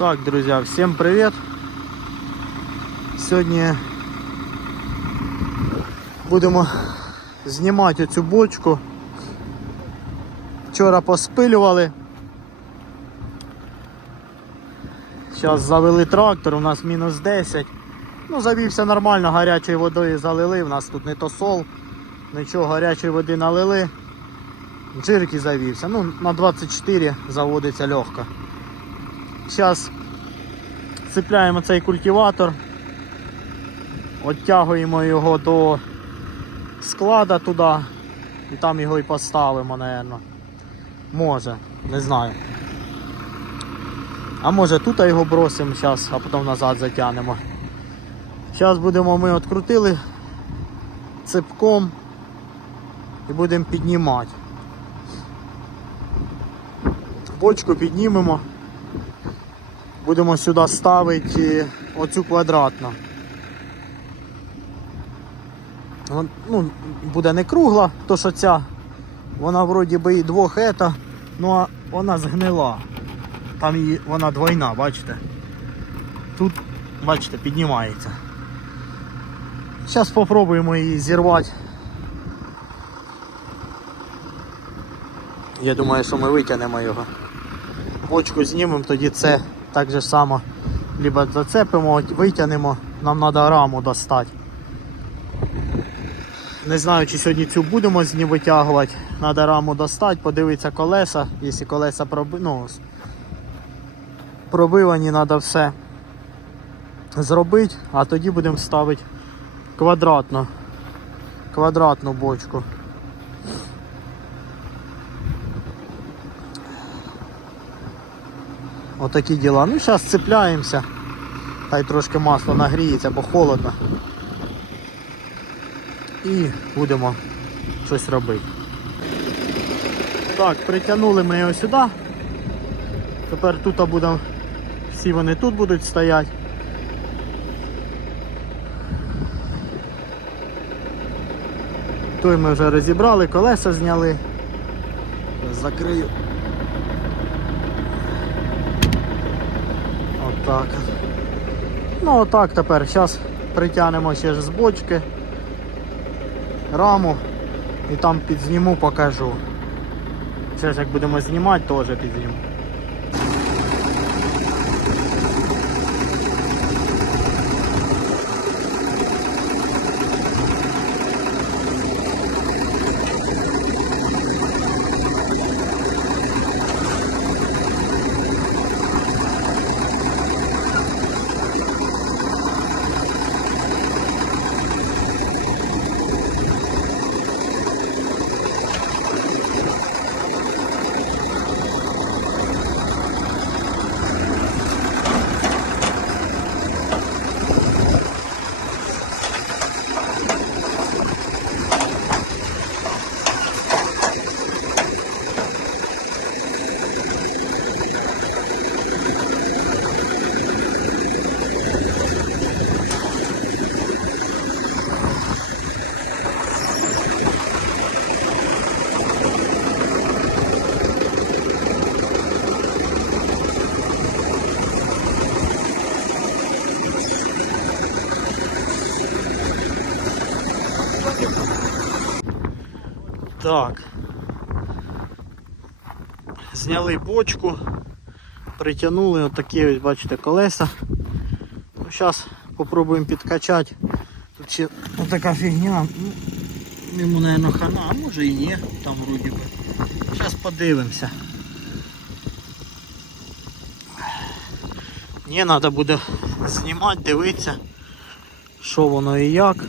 Так, друзья, всем привет! Сьогодні будемо знімати оцю бочку. Вчора поспилювали. Зараз завели трактор, у нас мінус 10. Ну, завівся нормально, гарячою водою залили. У нас тут не то сол, нічого гарячої води налили. Джирки завівся. Ну, на 24 заводиться легко. Зараз цепляємо цей культиватор, оттягуємо його до склада туди і там його і поставимо, напевно. Може, не знаю. А може тут його бросимо зараз, а потім назад затягнемо. Зараз будемо ми відкрутили цепком і будемо піднімати. Бочку піднімемо. Будемо сюди ставити оцю квадратну. Ну, буде не кругла, то що ця, вона вроді би і двох ета, ну а вона згнила. Там її, вона двойна, бачите? Тут, бачите, піднімається. Зараз спробуємо її зірвати. Я думаю, що ми витягнемо його. Бочку знімемо, тоді це так же само либо зацепимо, витягнемо, нам треба раму достати. Не знаю, чи сьогодні цю будемо з ній витягувати. Треба раму достати, подивитися колеса. Якщо колеса проби... ну, пробивані, треба все зробити, а тоді будемо ставити квадратну, квадратну бочку. Отакі діла. Ну, зараз цепляємося. Хай трошки масло нагріється, бо холодно. І будемо щось робити. Так, притягнули ми його сюди. Тепер тут будемо, всі вони тут будуть стояти. Той ми вже розібрали, колеса зняли. Закрию. Отак. Ну отак тепер. Зараз притягнемо ще ж з бочки раму і там підзніму, покажу. Зараз як будемо знімати, теж підзніму. Так. Зняли бочку, притягнули отакі ось, бачите, колеса. Ну, зараз спробуємо підкачати. Тут ще така фігня. Ну, йому, мабуть, хана, а може і ні, там вроді би. Зараз подивимося. Ні, треба буде знімати, дивитися, що воно і як.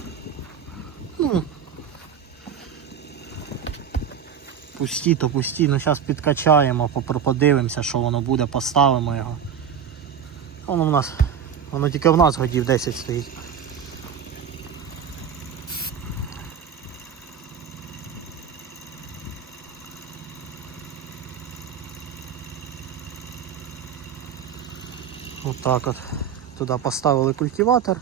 Ну, пусті, то пусті, ну зараз підкачаємо, подивимося, що воно буде, поставимо його. Воно в нас, воно тільки в нас годів 10 стоїть. Отак от. Туди поставили культиватор.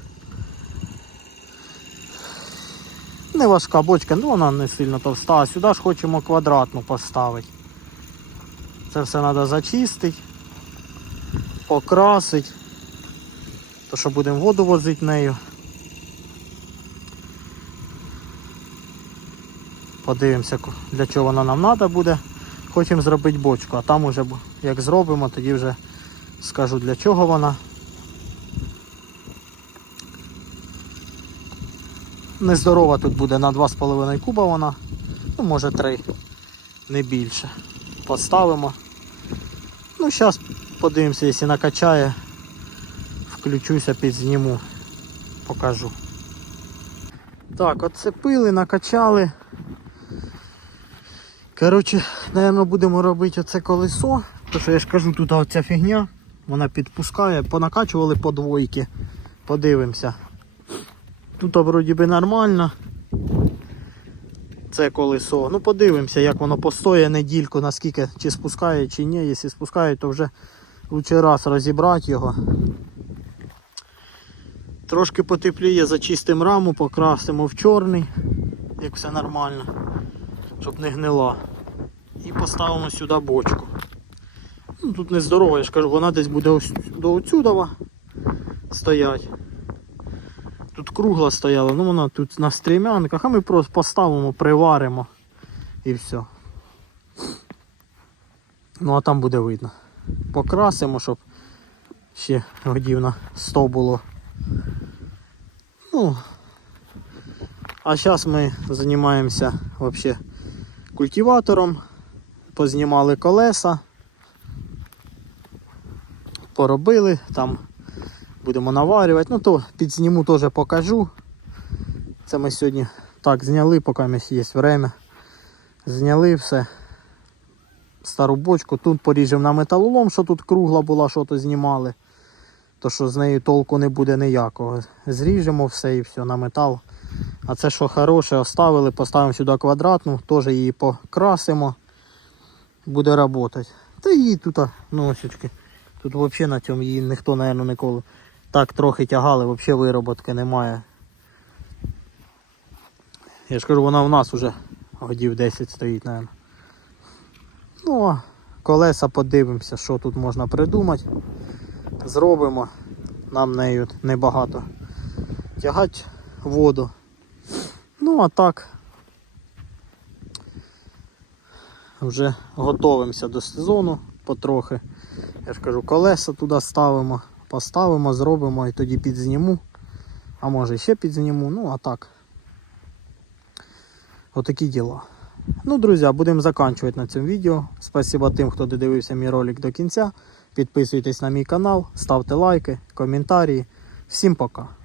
Не важка бочка, ну вона не сильно товста. А сюди ж хочемо квадратну поставити. Це все треба зачистити. покрасить. То що будемо воду возити нею. Подивимося, для чого вона нам треба буде. Хочемо зробити бочку, а там уже як зробимо, тоді вже скажу для чого вона. Нездорова тут буде на 2,5 куба вона. Ну, може 3, не більше. Поставимо. Ну, зараз подивимося, якщо накачає, включуся, підзніму, покажу. Так, оцепили, накачали. Коротше, напевно, будемо робити оце колесо. То що я ж кажу, тут оця фігня, вона підпускає, понакачували по двойки. Подивимося. Тут вроді би нормально. Це колесо. Ну подивимося, як воно постоє недільку, наскільки чи спускає, чи ні. Якщо спускає, то вже лучше раз розібрати його. Трошки потепліє, зачистимо раму, покрасимо в чорний, як все нормально, щоб не гнила. І поставимо сюди бочку. Ну, тут не здорово, я ж кажу, вона десь буде ось до оцюдова стоять. Тут кругла стояла, ну вона тут на стрімянках, а ми просто поставимо, приваримо і все. Ну а там буде видно. Покрасимо, щоб ще годів на 100 було. Ну, а зараз ми займаємося вообще культиватором. Познімали колеса. Поробили, там будемо наварювати. Ну то підзніму теж покажу. Це ми сьогодні так зняли, поки нас є время. Зняли все. Стару бочку. Тут поріжемо на металолом, що тут кругла була, що то знімали. То що з нею толку не буде ніякого. Зріжемо все і все на метал. А це що хороше, оставили, поставимо сюди квадратну, теж її покрасимо. Буде працювати. Та її тут носочки. Тут взагалі на цьому її ніхто, мабуть, ніколи. Так трохи тягали, взагалі вироботки немає. Я ж кажу, вона в нас вже годів 10 стоїть, мабуть. Ну, а колеса подивимося, що тут можна придумати. Зробимо. Нам нею небагато тягати воду. Ну, а так вже готуємося до сезону потрохи. Я ж кажу, колеса туди ставимо, поставимо, зробимо і тоді підзніму. А може ще підзніму, ну а так. Отакі діла. Ну, друзі, будемо закінчувати на цьому відео. Спасибо тим, хто додивився мій ролик до кінця. Підписуйтесь на мій канал, ставте лайки, коментарі. Всім пока.